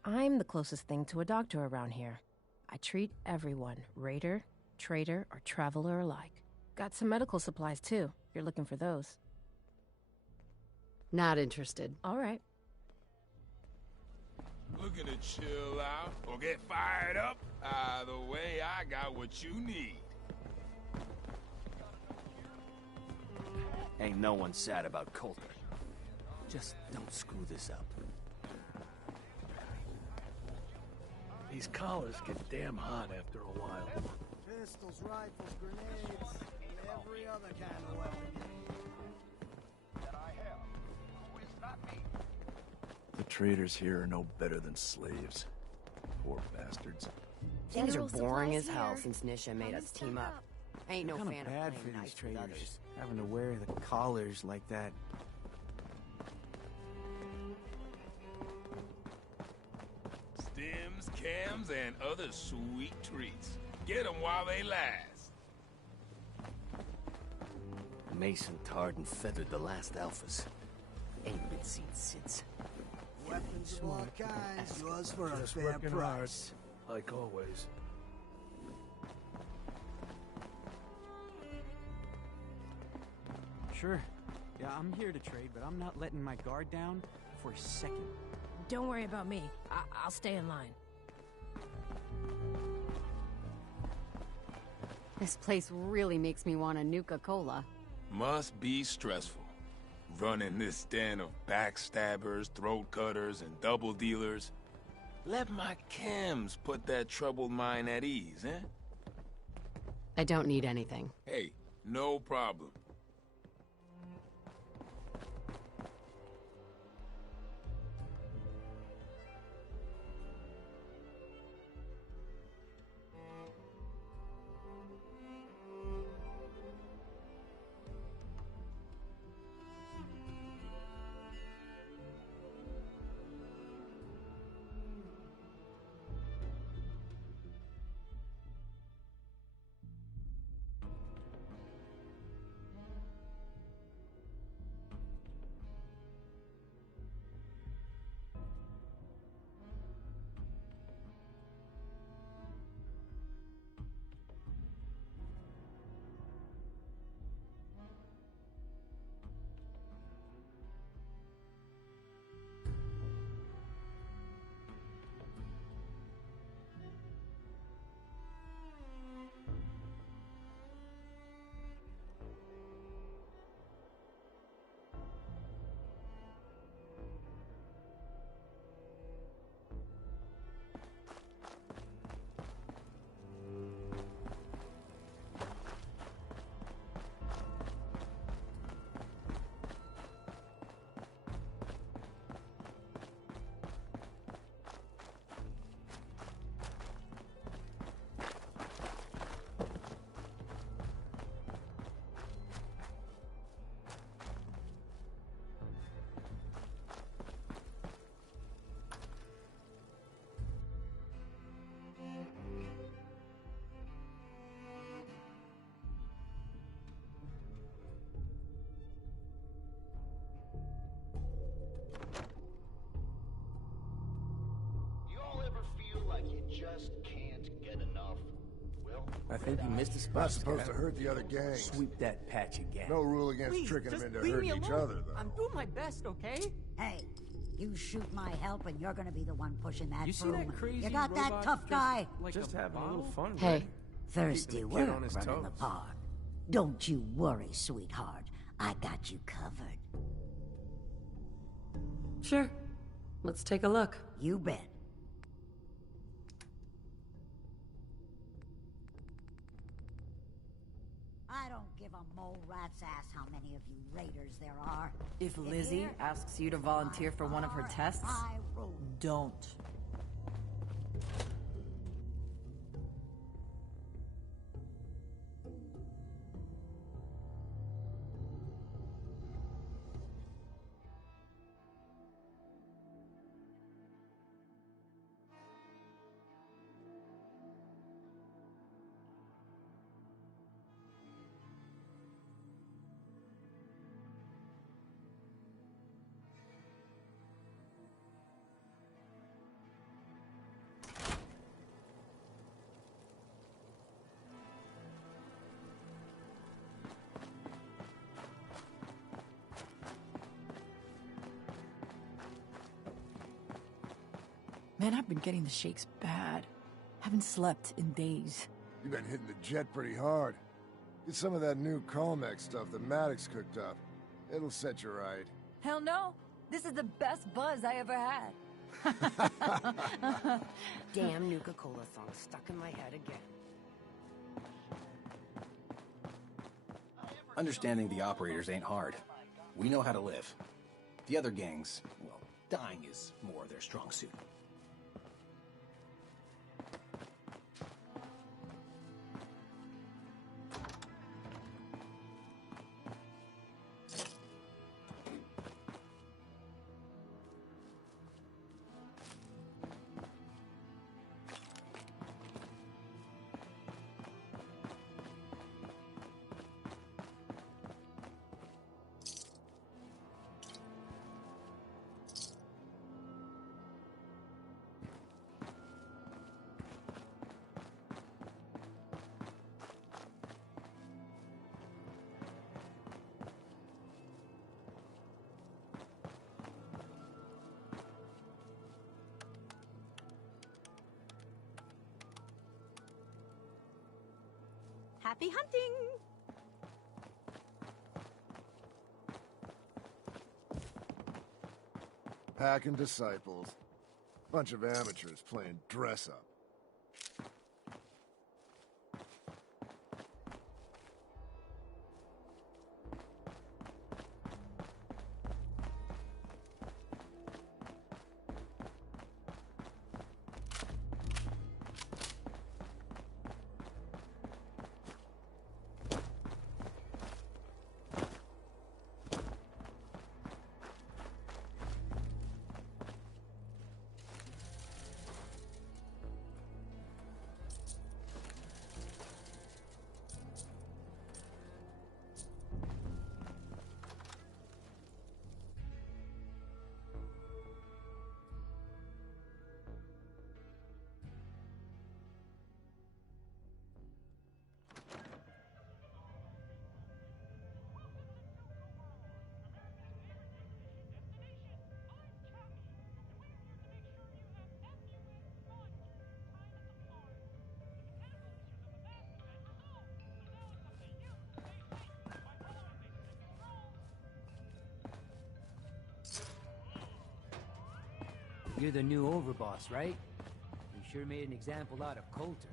I'm the closest thing to a doctor around here. I treat everyone, raider, trader, or traveler alike. Got some medical supplies, too, if you're looking for those. Not interested. All right. Looking to chill out or get fired up? Either way, I got what you need. Ain't no one sad about Coulter. Just don't screw this up. These collars get damn hot after a while. Pistols, rifles, grenades, and every other kind of weapon. The traders here are no better than slaves. Poor bastards. Things are boring as hell since Nisha made us team up. I ain't no Kinda fan bad of for playing these nice with traders, others. having to wear the collars like that. Stems, cams, and other sweet treats. Get them while they last. Mason tarred and feathered the last alphas. Ain't been seen since. Weapons of all kinds, yours for a Just fair working hard, price. like always. Sure. Yeah, I'm here to trade, but I'm not letting my guard down for a second. Don't worry about me. I'll stay in line. This place really makes me want a Nuka-Cola. Must be stressful. Running this den of backstabbers, throat cutters, and double dealers. Let my chems put that troubled mind at ease, eh? I don't need anything. Hey, no problem. think you missed a spot. Not supposed to hurt the other gangs. Sweep that patch again. No rule against tricking them into hurting each other, though. I'm doing my best, okay? Hey, you shoot my help and you're gonna be the one pushing that You see broom. that crazy You got that robot tough guy? Just having a little fun. Hey. Ray. Thirsty Keeping the kid work on his running the toes. park. Don't you worry, sweetheart. I got you covered. Sure. Let's take a look. You bet. I don't give a mole rat's ass how many of you raiders there are. If Lizzie asks you to volunteer for one of her tests, don't. Man, I've been getting the shakes bad. Haven't slept in days. You've been hitting the jet pretty hard. Get some of that new Colmex stuff that Maddox cooked up. It'll set you right. Hell no! This is the best buzz I ever had. Damn Nuka-Cola song stuck in my head again. Understanding the operators ain't hard. We know how to live. The other gangs, well, dying is more their strong suit. Happy hunting! Pack and disciples. Bunch of amateurs playing dress-up. You're the new overboss, right? You sure made an example out of Coulter.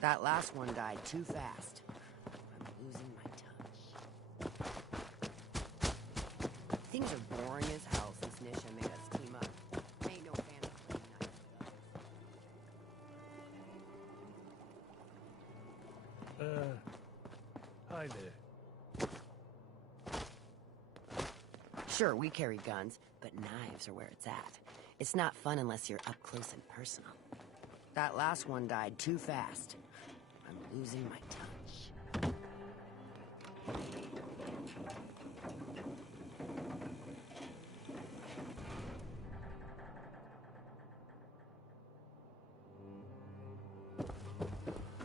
That last one died too fast. I'm losing my touch. Things are boring as hell since Nisha made us team up. I ain't no fan of playing nice with others. Hi there. Sure, we carry guns, but knives are where it's at. It's not fun unless you're up close and personal. That last one died too fast. I'm losing my touch.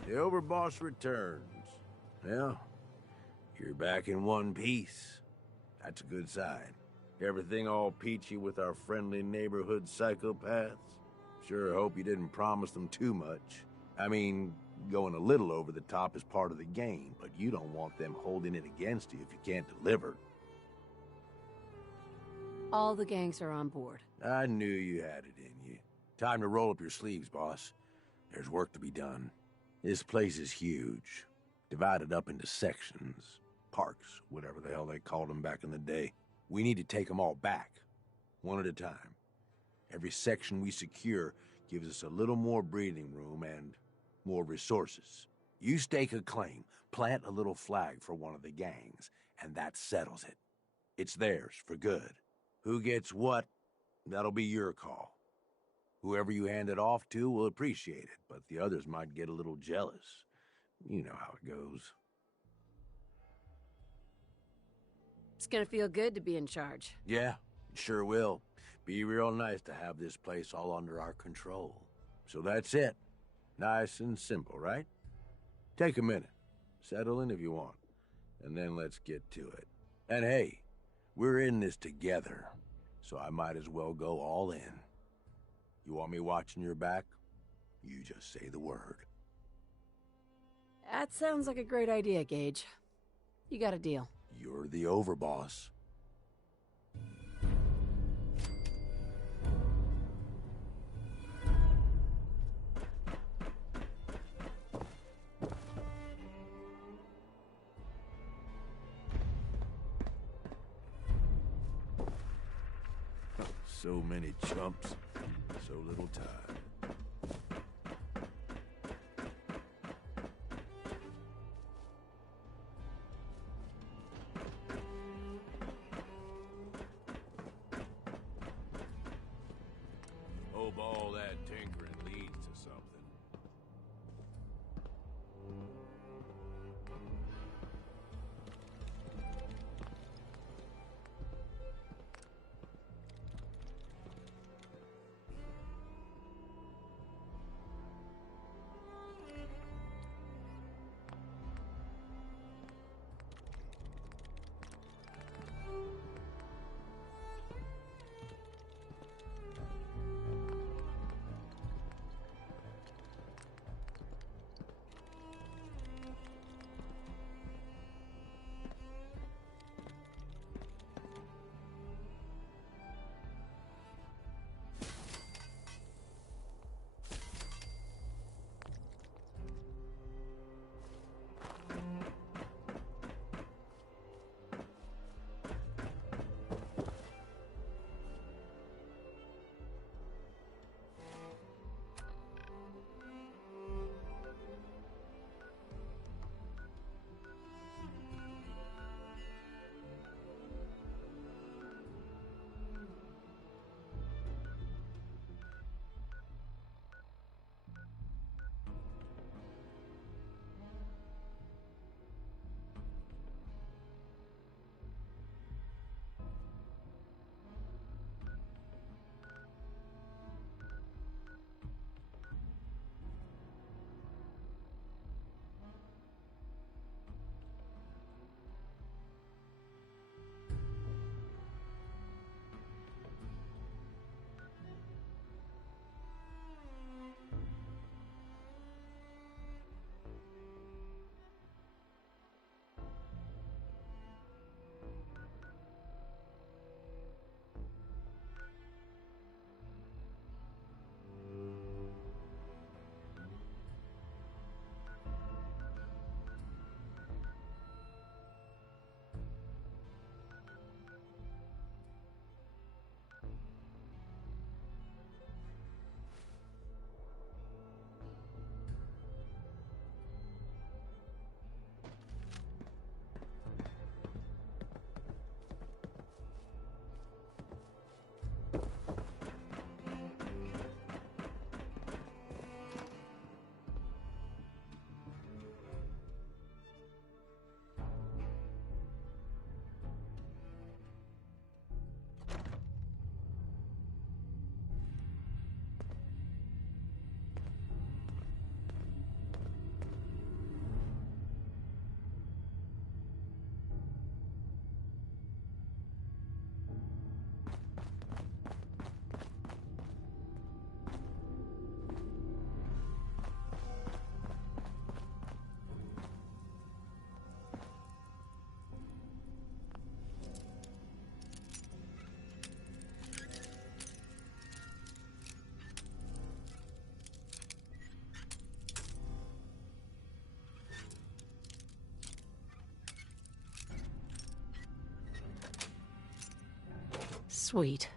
The Overboss returns. Well, you're back in one piece. That's a good sign. Everything all peachy with our friendly neighborhood psychopaths? Sure hope you didn't promise them too much. I mean, going a little over the top is part of the game, but you don't want them holding it against you if you can't deliver. All the gangs are on board. I knew you had it in you. Time to roll up your sleeves, boss. There's work to be done. This place is huge. Divided up into sections. Parks, whatever the hell they called them back in the day. We need to take them all back, one at a time. Every section we secure gives us a little more breathing room and more resources. You stake a claim, plant a little flag for one of the gangs, and that settles it. It's theirs for good. Who gets what, that'll be your call. Whoever you hand it off to will appreciate it, but the others might get a little jealous. You know how it goes. It's gonna feel good to be in charge. Yeah, it sure will. Be real nice to have this place all under our control. So that's it. Nice and simple, right? Take a minute. Settle in if you want. And then let's get to it. And hey, we're in this together, so I might as well go all in. You want me watching your back? You just say the word. That sounds like a great idea, Gage. You got a deal. You're the overboss. So many chumps, so little time. Hope all that tinkering leads to something. Sweet.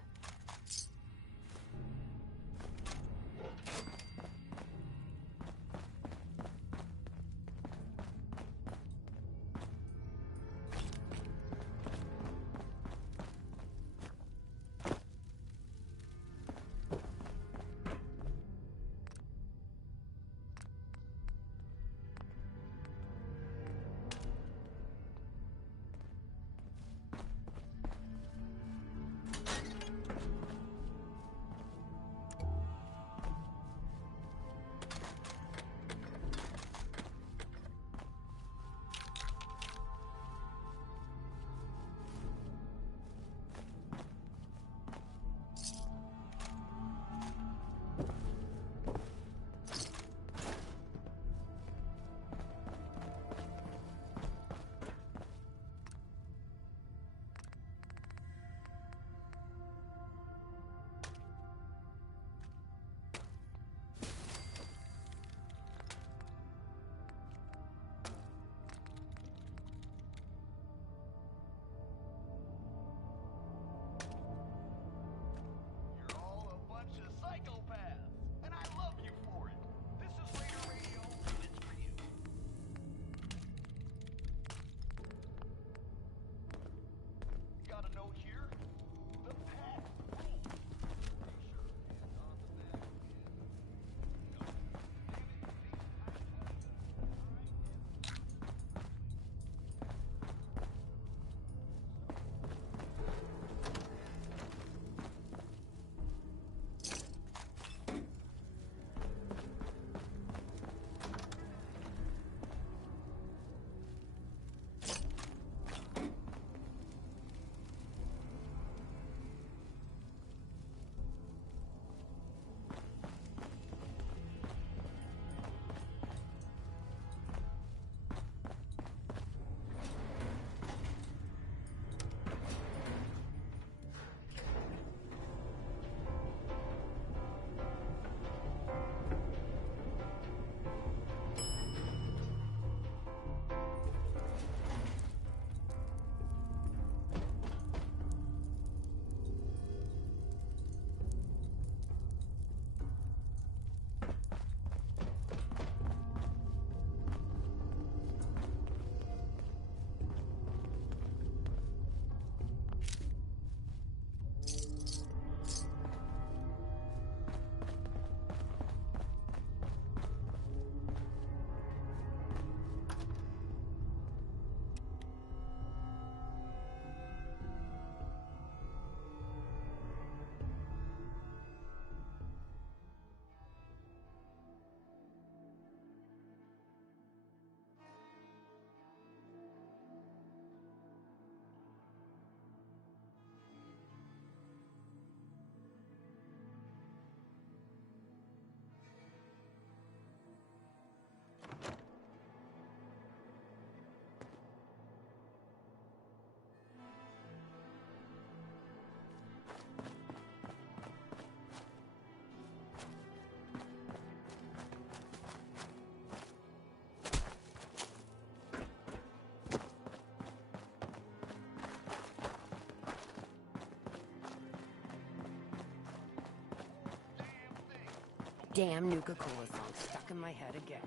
Damn Nuka-Cola song stuck in my head again.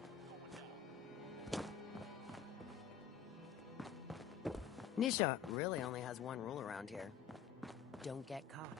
Nisha really only has one rule around here. Don't get caught.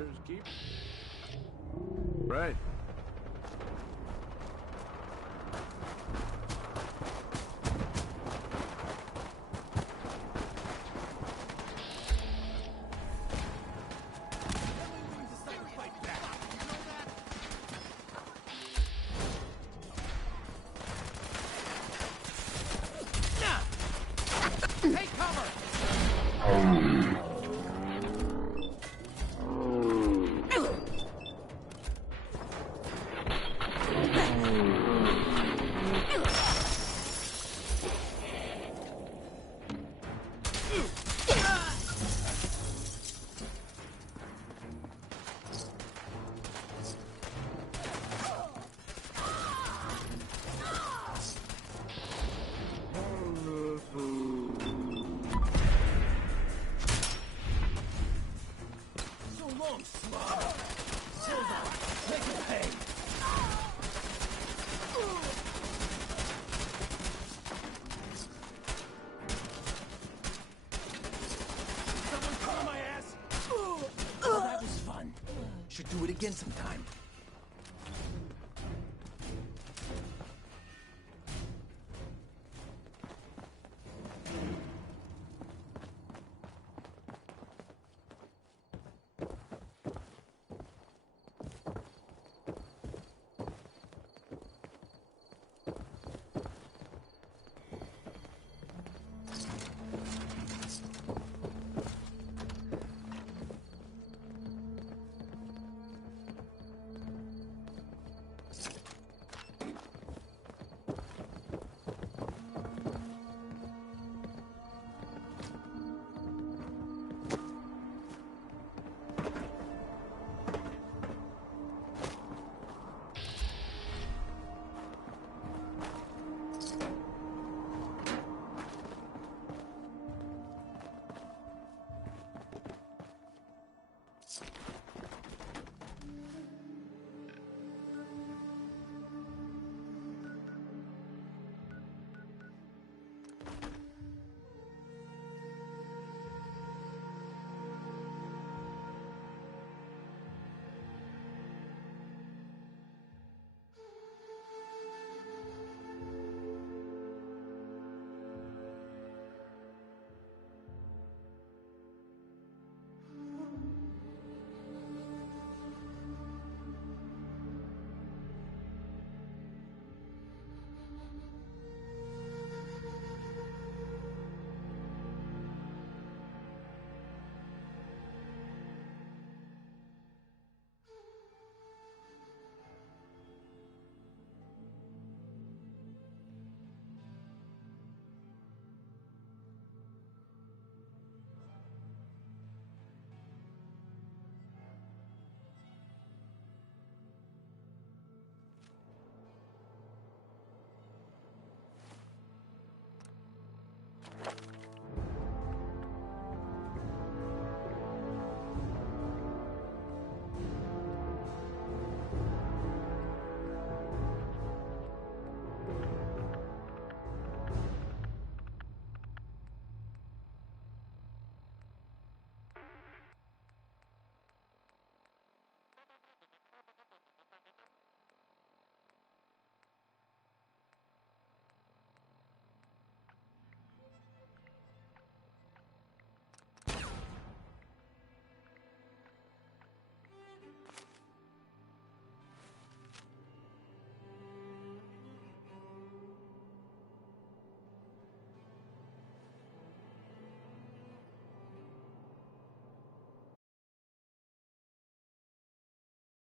Finders keep. Right. Take cover! Should do it again sometime.